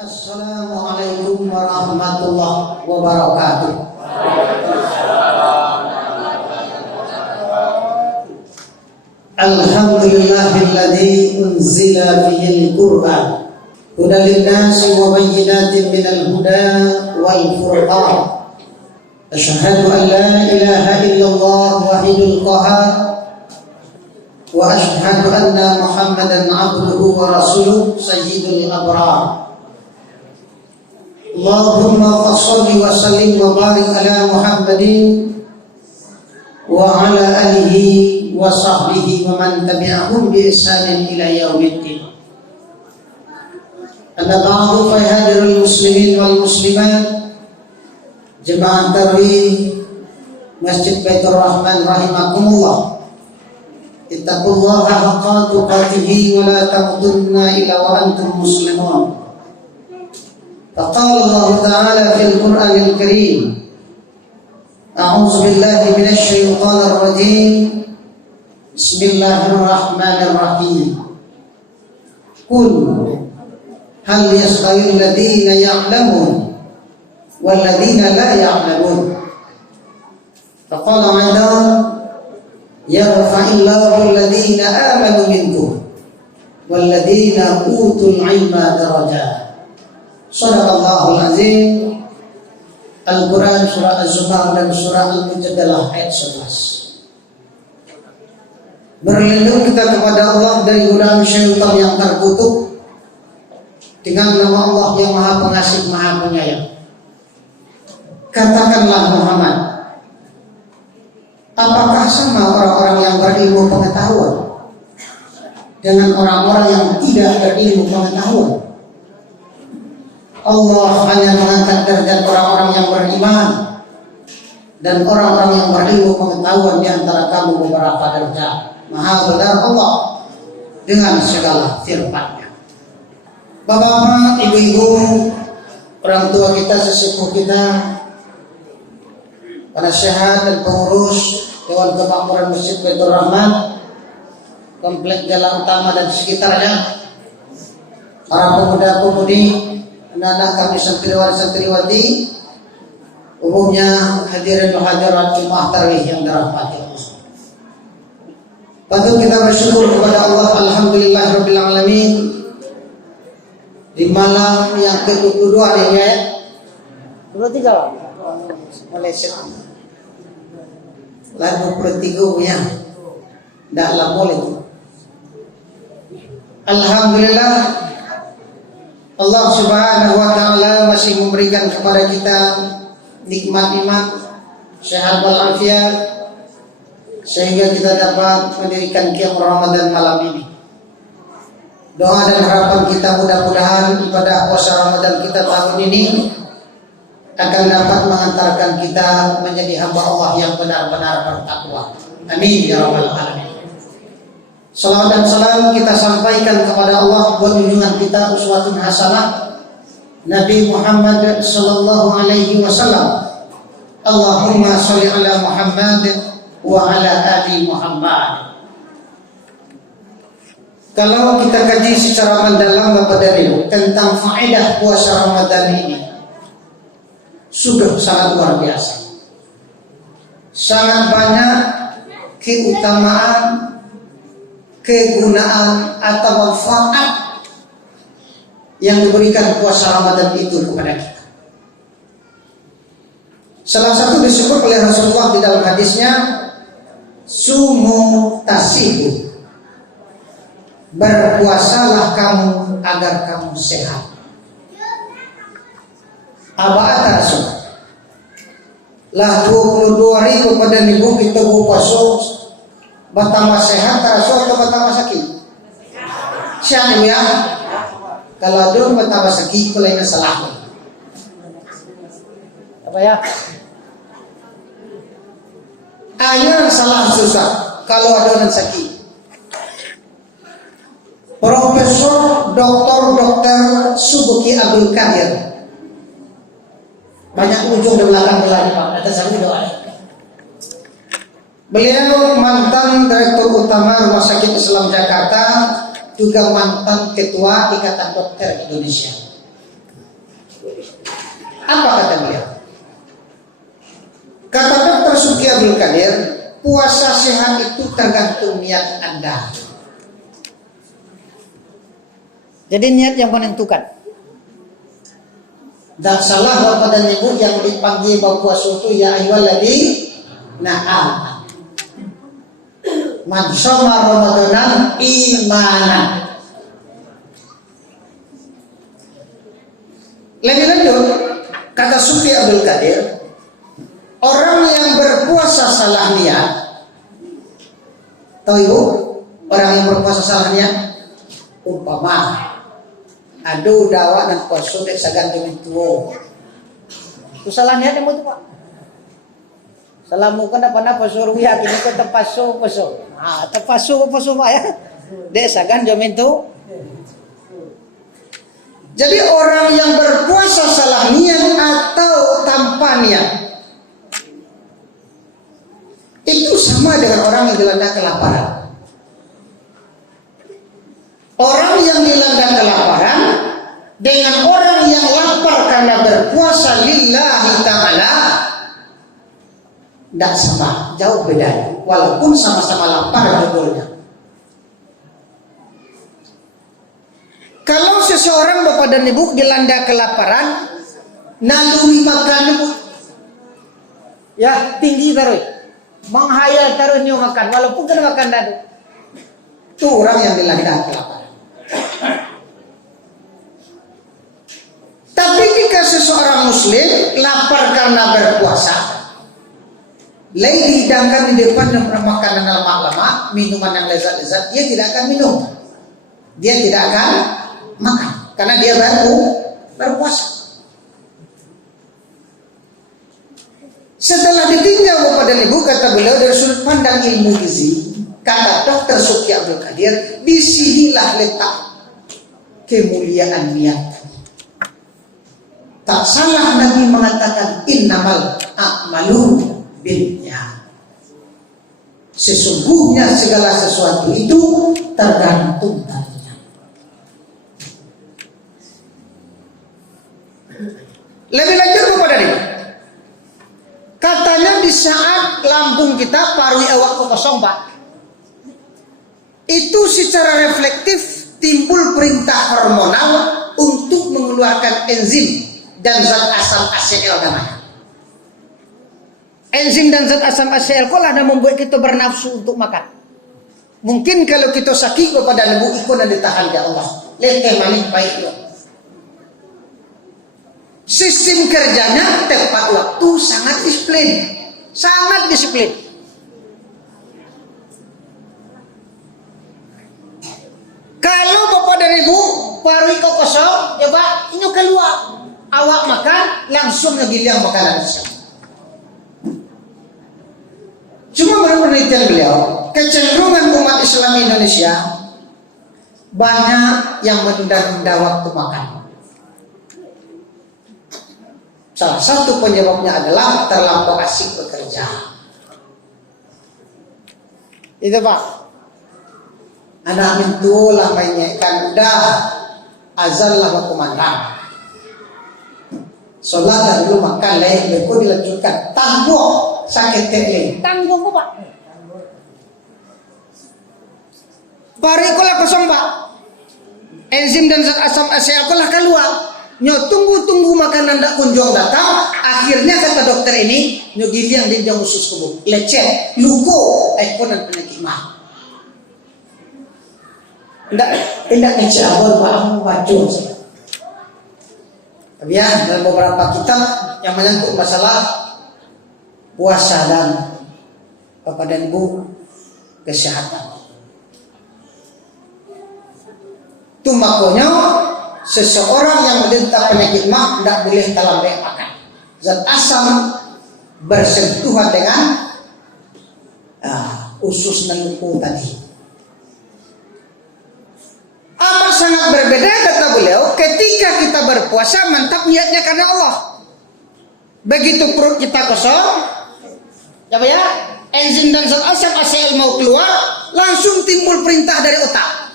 Assalamualaikum warahmatullahi wabarakatuh. Alhamdulillahilladzi unzila fihil Qur'an hudan lin-nasi wa bayyinatin minal huda wal furqan. Asyhadu an la ilaha illallah wahidul qahhar wa asyhadu anna Muhammadan abduhu wa rasuluh sayyidul abrar. Allahumma shalli wa sallim wa barik ala Muhammadin wa ala alihi wa sahbihi wa man tabi'ahum bi ihsanin ila yaumiddin. Amma ba'du, fa hadirul muslimin wal muslimat, jemaah tarawih Masjid Baitur Rahman rahimakumullah. Ittaqullaha haqqa tuqatih wa la tamutunna illa wa antum muslimun. فقال الله تعالى في القرآن الكريم: أعوذ بالله من الشيطان الرجيم بسم الله الرحمن الرحيم قل هل يستوي الذين يعلمون والذين لا يعلمون فقال أيضا يرفع الله الذين آمنوا منكم والذين أوتوا العلم درجات. Shadaqallahul azim. Al-Quran surah Az-Zumar dan surah Al-Mujadalah ayat 11. Berlindung kita kepada Allah dari godaan syaitan yang terkutuk dengan nama Allah yang Maha Pengasih Maha Penyayang. Katakanlah Muhammad, apakah sama orang-orang yang berilmu pengetahuan dengan orang-orang yang tidak berilmu pengetahuan? Allah hanya mengangkat derajat orang-orang yang beriman dan orang-orang yang berilmu pengetahuan di antara kamu beberapa derajat. Maha benar Allah dengan segala firman-Nya. Bapak-bapak, ibu-ibu, orang tua kita, sesepuh kita, para sehat dan pengurus Dewan Kemakmuran Masjid Baitur Rahman, Komplek Jalan Utama dan sekitarnya, para pemuda-pemudi, anak-anak kami santriwan-santriwati, umumnya hadirin dan hadirat jemaah tarawih yang dirahmati Allah. Patut kita bersyukur kepada Allah, alhamdulillahirabbil alamin, di malam yang ke-22 ini ya. 23 Malaysia. Lagu 23 ya. Ndak lah boleh. Alhamdulillah, Allah Subhanahu wa taala masih memberikan kepada kita nikmat-nikmat sehat wal afiat sehingga kita dapat mendirikan qiyam Ramadan malam ini. Doa dan harapan kita mudah-mudahan ibadah puasa Ramadan kita tahun ini akan dapat mengantarkan kita menjadi hamba Allah yang benar-benar bertakwa. Amin ya rabbal alamin. Salawat dan salam kita sampaikan kepada Allah buat junjungan kita uswatun hasanah Nabi Muhammad sallallahu alaihi wasallam. Allahumma sholli ala Muhammad wa ala ali Muhammad. Kalau kita kaji secara mendalam Bapak Dario tentang faedah puasa Ramadan ini, sudah sangat luar biasa. Sangat banyak keutamaan, kegunaan atau manfaat yang diberikan puasa Ramadan itu kepada kita. Salah satu disebut oleh Rasulullah di dalam hadisnya, sumu tasihu, berpuasalah kamu agar kamu sehat. Aba'ata Rasul lah 22 hari kepada nibu kita berpuasa bertambah sehat Rasul atau bertambah sakit? Siapa ya? Kalau ada bertambah sakit, kalau ini salah. Apa ya? Ayat salah susah. Kalau ada orang sakit. Profesor Dr. Subuki Abdul Qadir, banyak ujung di belakang Pak. Atas aku doa. Beliau mantan Direktur Utama Rumah Sakit Islam Jakarta, juga mantan Ketua Ikatan Dokter Indonesia. Apa kata beliau? Kata Dr. Suki Abdul Qadir, puasa sehat itu tergantung niat Anda. Jadi niat yang menentukan. Dan salah Bapak dan Ibu yang dipanggil bahwa puasa itu ya ayyuhalladzina amanu man shoma ramadanan imanan. Lebih lanjut, kata Sufi Abdul Qadir, orang yang berpuasa salah niat, tahu Ibu, orang yang berpuasa salah niat, umpama aduh dawa dan puasa dek sagan dengan tuo, itu salah niat yang itu Pak. Salamu kan apa suruh ya kini ke tepaso, tepaso Pak ya, dek sagan jamin tu. Jadi orang yang berpuasa salah niat atau tanpa niat itu sama dengan orang yang dilanda kelaparan. Orang yang dilanda kelaparan dengan orang yang lapar karena berpuasa lillahi ta'ala tidak sama, jauh beda. Walaupun sama-sama lapar judulnya. Kalau seseorang Bapak dan Ibu dilanda kelaparan, naluri makan Ibu, ya tinggi taruh, menghayal taruh ni makan, walaupun kena makan dadu, itu orang yang dilanda kelaparan. Tapi jika seseorang Muslim lapar karena berpuasa, lain dihidangkan di depan yang makanan yang lemak-lemak, minuman yang lezat-lezat, dia tidak akan minum, dia tidak akan makan karena dia baru berpuasa. Setelah ditinjau Bapak dan Ibu, kata beliau dari sudut pandang ilmu gizi, kata Dr. Suki Abdul Qadir, disinilah letak kemuliaan niat. Tak salah Nabi mengatakan innamal a'malu binniyat. Sesungguhnya segala sesuatu itu tergantung dari niat. Lebih lanjut kepada ini, katanya di saat lambung kita paru awak kosong Pak, itu secara reflektif timbul perintah hormonal untuk mengeluarkan enzim dan zat asam ACL namanya. Enzim dan zat asam ACL kolah yang membuat kita bernafsu untuk makan. Mungkin kalau kita sakit kepada lebu ikut dan ditahan ya Allah, letih maling baik loh. Sistem kerjanya tepat waktu, sangat disiplin, sangat disiplin. Kalau Bapak dan Ibu paru kosong, ya Pak, ini keluar, awak makan langsung ngegiling makanan tersebut. Cuma menurut penelitian beliau, kecenderungan umat Islam Indonesia banyak yang menunda-nunda waktu makan. Salah satu penyebabnya adalah terlampau asik bekerja. Itu Pak. Anak itu lah mainnya kan dah azan lah berkumandang. Sholat dulu makan leh, lepas dilanjutkan. Tangguh sakit tele. Tangguh Pak. Parikola kosong Pak. Enzim dan zat asam ACL kolah keluar. Nyo tunggu makanan ndak kunjung datang. Akhirnya kata dokter ini nyo giliang dia usus kubu, lecet, luko, ekonan penyakit mah. Tidak mencabut malam baca. Tapi ya dalam beberapa kitab yang menyangkut masalah puasa dan Bapak dan Ibu kesehatan. Itu makanya seseorang yang menderita penyakit mah tidak boleh terlambat makan. Zat asam bersentuhan dengan usus dan luku tadi. Amat sangat berbeda kata beliau ketika kita berpuasa mantap niatnya karena Allah. Begitu perut kita kosong, ya enzim dan zat asam ACL mau keluar, langsung timbul perintah dari otak.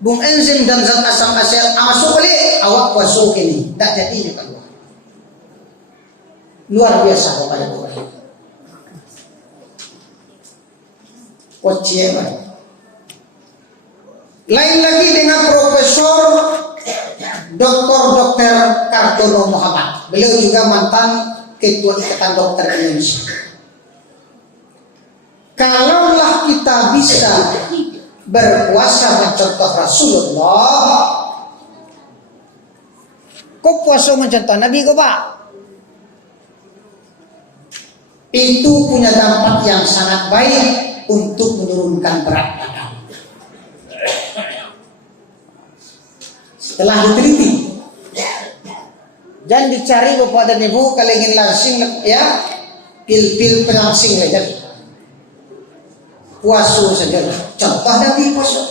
Bung enzim dan zat asam ACL masuk balik, awak puasa ini, tidak jadi keluar. Luar biasa Bapak Ibu. Kocieman. Lain lagi dengan Profesor Dr. Kartono Muhammad. Beliau juga mantan Ketua Ikatan Dokter Indonesia. Kalaulah kita bisa berpuasa mencontoh Rasulullah, kok puasa mencontoh Nabi kok Pak? Itu punya dampak yang sangat baik untuk menurunkan berat badan. Setelah diteliti, jangan dicari Bapak dan Ibu kalau ingin langsing ya, pil-pil pelangsing saja. Puasa saja. Contoh Nabi puasa.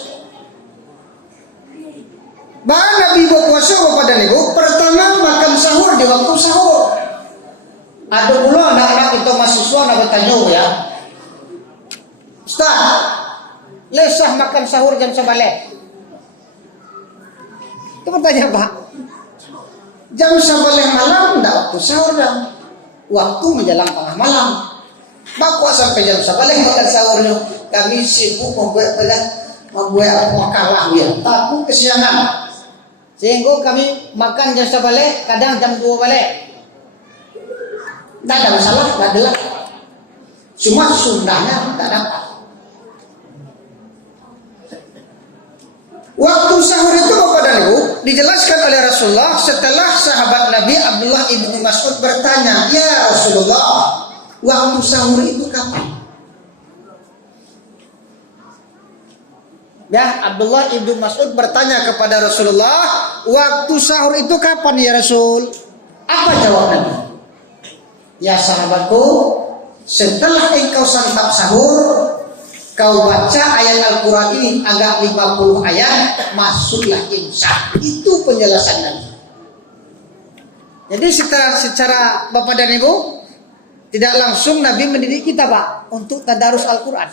Bahkan Nabi berpuasa Bapak dan Ibu, pertama makan sahur di waktu sahur. Ada pula anak-anak itu mahasiswa nak bertanya ya, Ustaz, lesah makan sahur jam sebalik. Itu bertanya Pak, jam sebalik malam tidak waktu sahur dan waktu menjelang tengah malam. Bapak sampai jam sebalik makan sahurnya. Kami sibuk membuat makalah ya, takut kesiangan. Sehingga kami makan jam sebalik, kadang jam 2 balik. Tidak ada masalah, tidak adalah. Cuma sundahnya tidak dapat. Waktu sahur itu Bapak dan Ibu dijelaskan oleh Rasulullah setelah sahabat Nabi Abdullah ibnu Mas'ud bertanya, ya Rasulullah, waktu sahur itu kapan? Ya, Abdullah ibnu Mas'ud bertanya kepada Rasulullah, waktu sahur itu kapan ya Rasul? Apa jawabannya? Ya sahabatku, setelah engkau santap sahur, kau baca ayat Al-Quran ini agak 50 ayat, masuklah imsak. Itu penjelasan Nabi. Jadi secara Bapak dan Ibu, tidak langsung Nabi mendidik kita Pak untuk tadarus Al-Quran.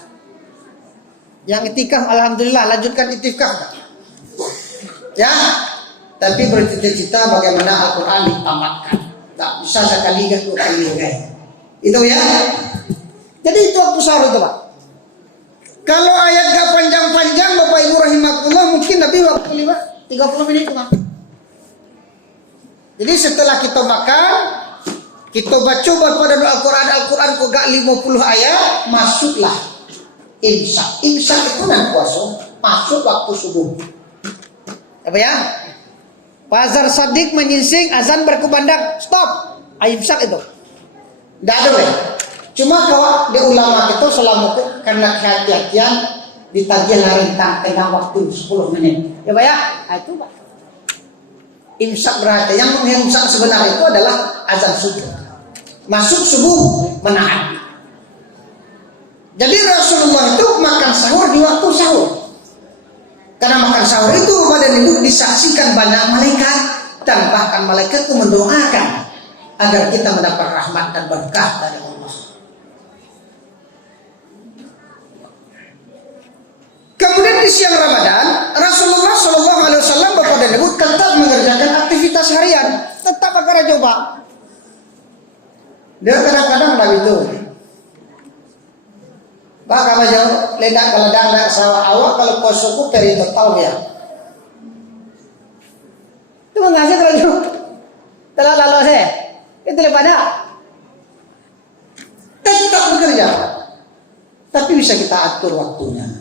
Yang itikaf, alhamdulillah, lanjutkan itikaf. Ya, tapi bercita-cita bagaimana Al-Quran ditamatkan. Tak bisa sekali gak 2 kali guys. Itu ya. Jadi itu waktu sahur itu Pak. Kalau ayat gak panjang-panjang Bapak Ibu rahimakumullah, mungkin Nabi waktu 30 menit Pak. Jadi setelah kita makan, kita baca pada Al-Quran kok gak 50 ayat, masuklah imsak. Imsak itu kan puasa, masuk waktu subuh. Apa ya? Fazar Sadik menyingsing, azan berkumandang, stop. Imsak itu. Tidak ada ya. Cuma kalau di ulama itu selama itu karena kehati-hatian ditagih rentang tengah waktu 10 menit. Ya Pak ya? Nah, itu Pak. Imsak berarti yang mengimsak sebenarnya itu adalah azan subuh. Masuk subuh menahan. Jadi Rasulullah itu makan sahur di waktu sahur. Karena makan sahur itu pada Ibu disaksikan banyak malaikat, dan bahkan malaikat itu mendoakan agar kita mendapat rahmat dan berkah dari Allah. Kemudian di siang Ramadan, Rasulullah SAW Bapak dan Ibu tetap mengerjakan aktivitas harian, tetap akan coba. Dia kadang-kadang begitu. Pak kamu jauh ledak keledang dan sawah awak kalau kosoku dari total ya. Itu mengasih kerja. Telah lalu saya. Itu pada tetap bekerja. Tapi bisa kita atur waktunya.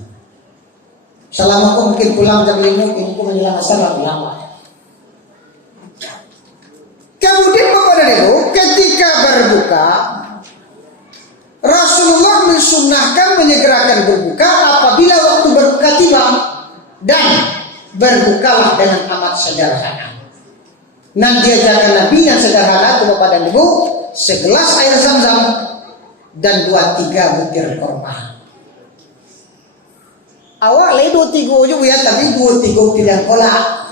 Selama aku mungkin pulang jam 5, mungkin aku menjelang asar pulang. Kemudian Bapak dan Ibu, ketika berbuka, Rasulullah mensunnahkan menyegerakan berbuka apabila waktu berbuka tiba, dan berbukalah dengan amat sederhana. Nanti ajakan Nabi yang sederhana itu Bapak dan Ibu, segelas air zam-zam dan 2-3 butir kurma. Awak lagi 2-3 juga ya, tapi 2-3 butir yang kolak.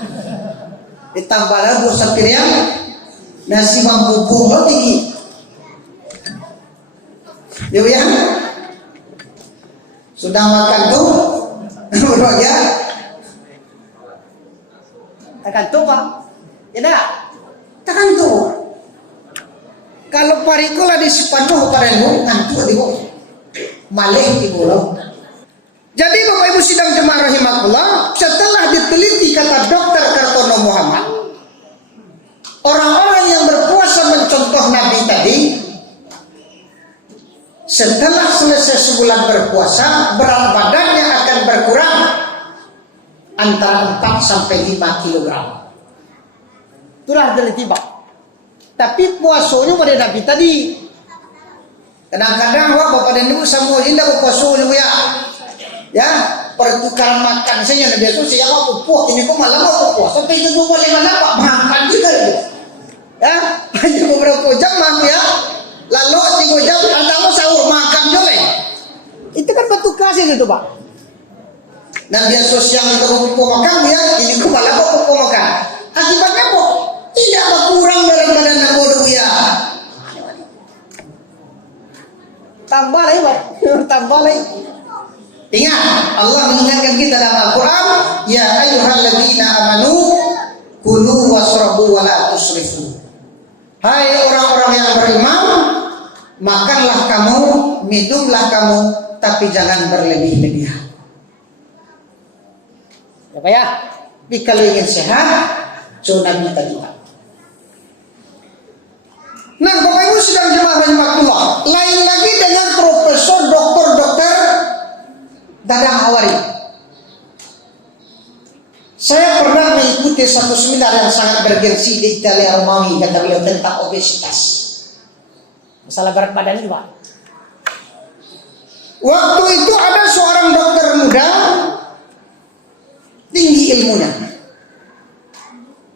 Ditambahlah 2 sapir yang nasi bubung lo tinggi. Ya, sudah makan tuh, udah ya, makan tuh Pak, ya dah, makan tuh. Kalau parikola di sepanuh parenmu ngantuk di bawah. Malih di bawah. Jadi Bapak Ibu sidang jemaah rahimakumullah, setelah diteliti kata Dr. Kartono Muhammad, orang-orang yang berpuasa mencontoh Nabi tadi, setelah selesai sebulan berpuasa, berat badannya akan berkurang antara 4 sampai 5 kilogram. Itulah teliti Pak. Tapi puasanya pada Nabi tadi. Kadang-kadang Bapak dan Ibu semua ini tidak puasanya ya. Ya, pertukaran makan saja Nabi itu saya mau puas ini kok malah mau puas sampai itu boleh mana Pak makan juga gitu. Ya, hanya beberapa jam ya. Lalu 3 jam atau sahur makan juga. Itu kan pertukaran itu Pak. Dan dia sosial itu mau makan ya, ini kok malah mau makan. Akibatnya kok tidak berkurang berat badan Nabi ya. Tambah lagi Pak, tambah lagi. Ingat, Allah mengingatkan kita dalam Al-Quran, ya ayyuhalladzina amanu kulu wasrabu wa la tusrifu. Hai orang-orang yang beriman, makanlah kamu, minumlah kamu, tapi jangan berlebih-lebihan. Ya Pak ya, tapi kalau ingin sehat, so Nabi tadi Pak. Nah Bapak Ibu sedang jemaah rahimakumullah, lain lagi dengan profesor dokter Dadang Hawari. Saya pernah mengikuti satu seminar yang sangat bergengsi di Italia Romawi, kata beliau tentang obesitas. Masalah berat badan itu Pak. Waktu itu ada seorang dokter muda, tinggi ilmunya,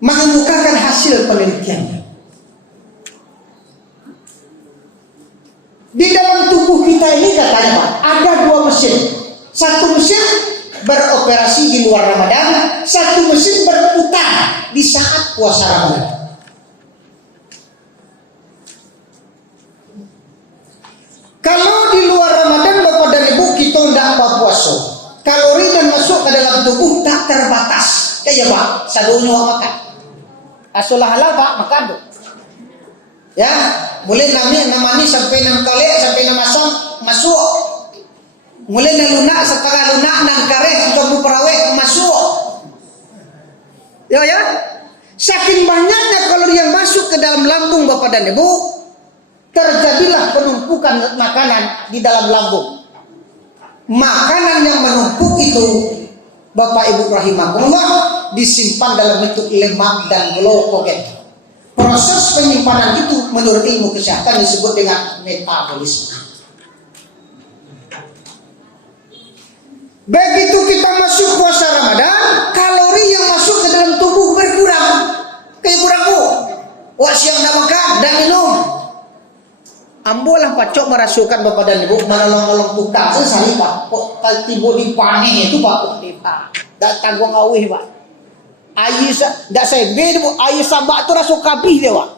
mengemukakan hasil penelitiannya. Di dalam tubuh kita ini katanya Pak, ada 2 mesin. Satu mesin beroperasi di luar Ramadan, satu mesin berputar di saat puasa Ramadan. Kalau di luar Ramadan Bapak dan Ibu kita tidak puasa, kalori dan masuk ke dalam tubuh tak terbatas. Kayak Pak, sadunya makan. Asulah halal Pak, makan tuh. Ya, boleh namani sampai 6 kali sampai 6 asam masuk. Mulai dari lunak setengah lunak dan karet untuk berawet masuk. Ya. Saking banyaknya kalori yang masuk ke dalam lambung Bapak dan Ibu, terjadilah penumpukan makanan di dalam lambung. Makanan yang menumpuk itu Bapak Ibu rahimakumullah disimpan dalam bentuk lemak dan glukogen. Proses penyimpanan itu menurut ilmu kesehatan disebut dengan metabolisme. Begitu kita masuk puasa Ramadan, kalori yang masuk ke dalam tubuh berkurang. Kayak kurang bu. Wah siang nak makan dan minum. Ambolah pacok merasukan Bapak dan Ibu menolong-nolong tukang sesali Pak. Kok tiba di panen itu Pak. Tak tanggung awih Pak. Ayu tak saya beda bu. Ayu sabak tu rasa kabih dia Pak.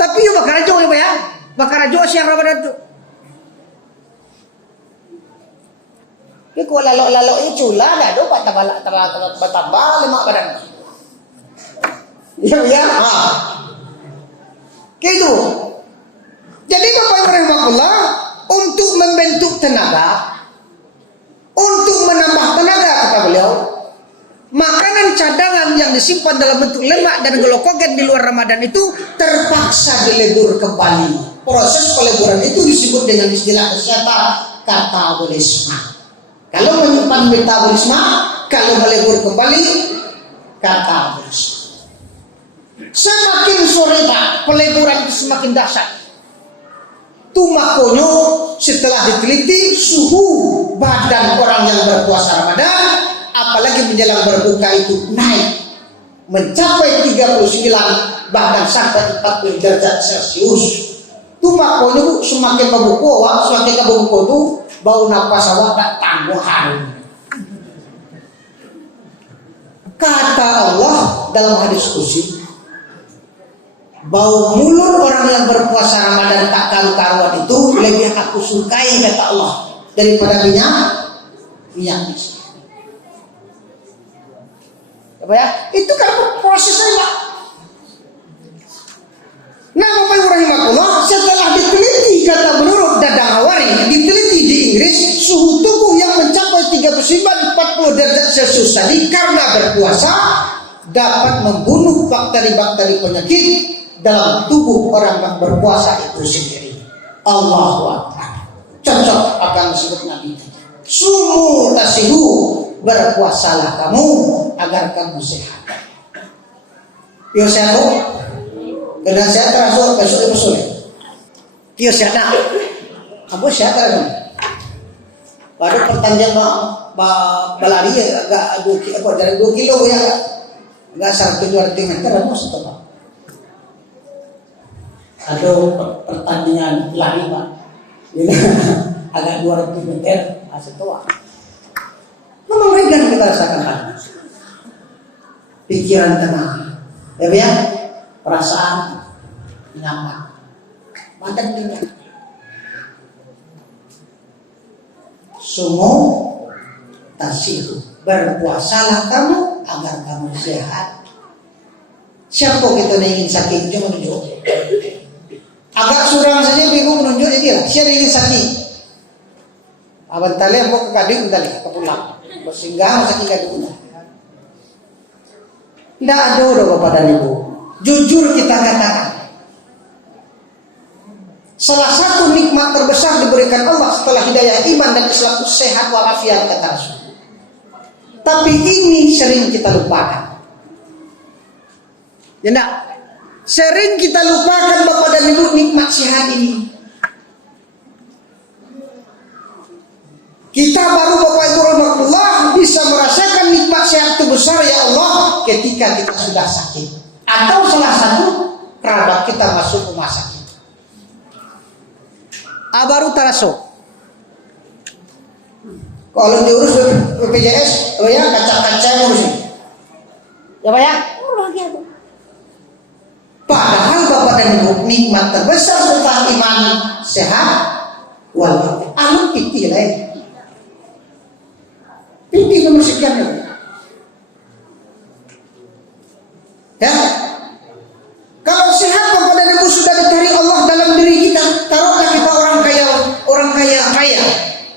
Tapi ya bakar aja Pak ya. Bakar aja siang Ramadan tu. Tapi kalau lalok-lalok itu lah dah Pak tambah lemak badan. Ya. Gitu. Jadi Bapak Ibu rahimakumullah, untuk membentuk tenaga, untuk menambah tenaga kata beliau, makanan cadangan yang disimpan dalam bentuk lemak dan glukogen di luar Ramadan itu terpaksa dilebur kembali. Proses peleburan itu disebut dengan istilah kesehatan katabolisme. Kalau menyimpan metabolisme, kalau melebur kembali katabolisme. Semakin sore Pak, peleburan itu semakin dahsyat. Itu makanya setelah diteliti suhu badan orang yang berpuasa Ramadan, apalagi menjelang berbuka itu naik mencapai 39 bahkan sampai 40 derajat Celcius. Itu makanya Bu, semakin berbuka, semakin berbuka itu bau napas awak tak tangguh harum. Kata Allah dalam hadis qudsi, bau mulut orang yang berpuasa Ramadan tak karu-karuan itu lebih aku sukai kata Allah daripada minyak miskin. Apa ya? Itu kan prosesnya Pak. Nah Bapak Ibu rahimakumullah, kata menurut Dadang Hawari, diteliti di Inggris, suhu tubuh yang mencapai 39-40 derajat Celcius tadi karena berpuasa dapat membunuh bakteri-bakteri penyakit dalam tubuh orang yang berpuasa itu sendiri. Allahu Akbar. Cocok akan disebut Nabi. Sumu tasihu, berpuasalah kamu agar kamu sehat. Yo sehat. Karena sehat terasa besok sulit. Yo sehat. Kamu sehat kan? Baru pertandingan balari agak 2 kilo, dari 2 kilo ya agak 1 meter kamu setelah. Ada pertandingan lari Pak. Agak 200 meter setelah. Memang ringan kita rasakan hal. Pikiran tenang, ya, perasaan nyaman, badan ringan. Sumu tasihu, berpuasalah kamu agar kamu sehat. Siapa kita ingin sakit cuma menunjuk. Agak surang saja bingung menunjuk jadi lah. Siapa ingin sakit? Abang tali mau ke kadang tali ke pulang. Bersinggah sakit kadang. Tidak ada Bapak dan Ibu. Jujur kita katakan, salah satu nikmat terbesar diberikan Allah setelah hidayah iman dan Islam itu sehat walafiat kata Rasul. Tapi ini sering kita lupakan. Ya enggak? Sering kita lupakan Bapak dan Ibu nikmat sehat ini. Kita baru Bapak Ibu rahmatullah bisa merasakan nikmat sehat itu besar ya Allah ketika kita sudah sakit atau salah satu kerabat kita masuk rumah sakit. Baru terasa. Kalau diurus BPJS, ya kaca-kaca ngurusin. Ya Pak ya? Padahal Bapak dan Ibu nikmat terbesar setelah iman sehat walafiat. Anu piti lain. Piti membersihkan ya. Kalau sehat Bapak dan Ibu sudah dicari Allah dalam diri kita, taruhlah kita orang kaya,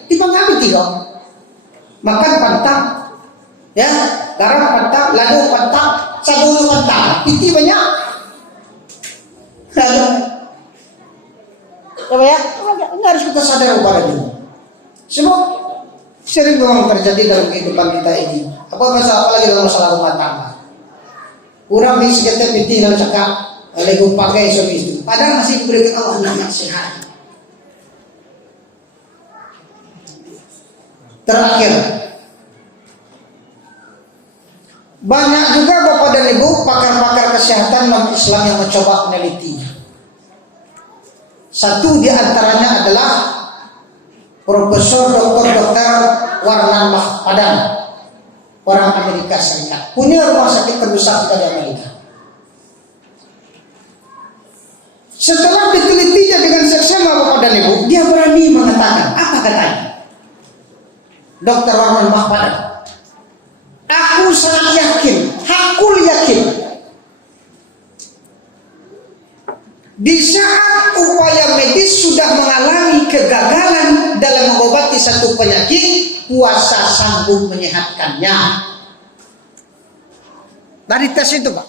dipanggil tiga, makan pantang, ya, garam pantang, ladu pantang, sabun pantang, piti banyak. Lalu, apa ya? Ini harus kita sadar kepada diri. Semua sering memang terjadi dalam kehidupan kita ini. Apalagi dalam masalah rumah tangga. Kurang bisa kita piti dalam cakap, lagi pakai suami istri. Padahal masih diberikan Allah nikmat sehat. Terakhir, banyak juga Bapak dan Ibu pakar-pakar kesehatan non-Islam yang mencoba menelitinya. Satu di antaranya adalah Profesor Dr. Warnan Mahpadan, orang Amerika Serikat, punya rumah sakit terbesar di Amerika. Setelah ditelitinya dengan seksama Bapak dan Ibu, dia berani mengatakan, apa katanya? Dr. Warnan Mahpadan, aku sangat yakin, hakul yakin, di saat upaya medis sudah mengalami kegagalan dalam mengobati satu penyakit, puasa sanggup menyehatkannya. Dari tes itu Pak.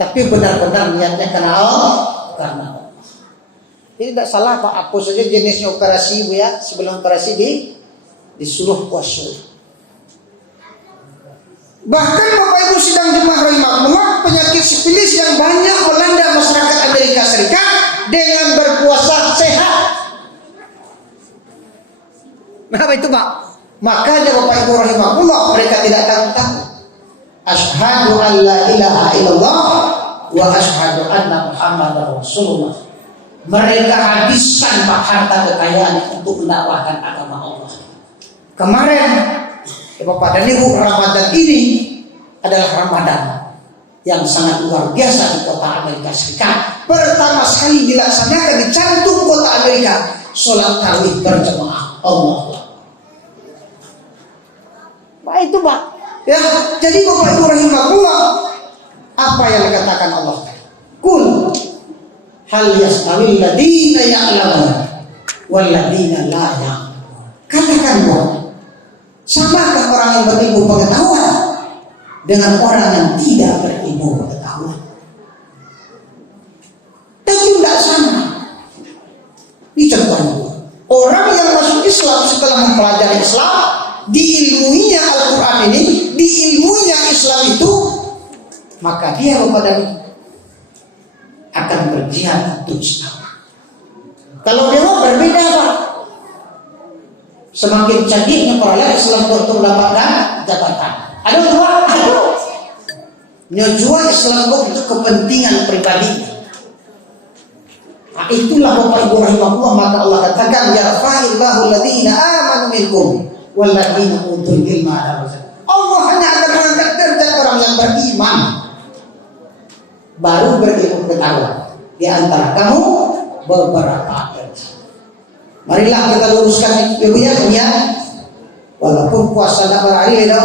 Tapi benar-benar niatnya karena Allah. Ini tidak salah Pak. Apa saja jenisnya operasi Bu ya. Sebelum operasi disuruh puasa. Bahkan Bapak Ibu sidang jemaah rahimahullah, penyakit sifilis yang banyak melanda masyarakat Amerika Serikat dengan berpuasa sehat. Kenapa itu Pak? Makanya Bapak Ibu rahimahullah, mereka tidak takut-takut. Asyhadu an la ilaha illallah wa asyhadu anna Muhammadar Rasulullah. Mereka habiskan Pak harta kekayaan untuk mendakwahkan agama Allah. Kemarin Bapak dan Ibu, Ramadan ini adalah Ramadan yang sangat luar biasa di kota Amerika Serikat. Pertama sekali dilaksanakan di jantung kota Amerika, sholat tarawih berjamaah. Allah. Pak itu Pak. Ya, jadi Bapak Ibu rahimahullah, apa yang dikatakan Allah? Kul, hal yastawil ladina ya'lamun wal ladina la ya'lamun. Katakan bahwa samakah orang yang berilmu pengetahuan dengan orang yang tidak berilmu pengetahuan? Tentu tidak sama. Ini contohnya, orang yang masuk Islam setelah mempelajari Islam, diilmuinya Al-Quran ini, diilmuinya Islam itu, maka dia kepada akan berjihad untuk Islam. Kalau dia mau berbeda Pak, semakin canggihnya para Islam untuk mendapatkan jabatan. Ada dua, nyojua Islam untuk kepentingan pribadi. Nah, itulah Bapak Ibu rahimahullah, maka Allah katakan yarfa'illahu alladziina aamanu minkum wal ladziina utul ilma darajat. Allah hanya akan mengangkat derajat orang yang beriman baru berilmu pengetahuan di antara kamu beberapa derajat. Marilah kita luruskan ibu ya, walaupun puasa tak berhari itu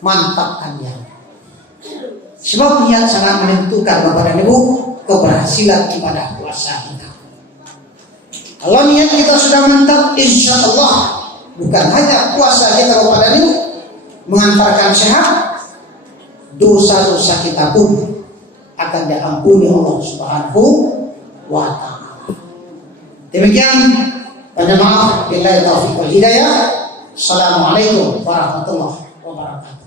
mantapkannya. Sebab niat sangat menentukan Bapak dan Ibu keberhasilan ibadah puasa kita. Kalau niat kita sudah mantap, insya Allah bukan hanya puasa kita Bapak dan Ibu mengantarkan sehat, dosa-dosa kita pun akan diampuni Allah Subhanahu wa Ta'ala. Demikian, pada maaf, billahi taufiq wal hidayah. Assalamualaikum warahmatullahi wabarakatuh.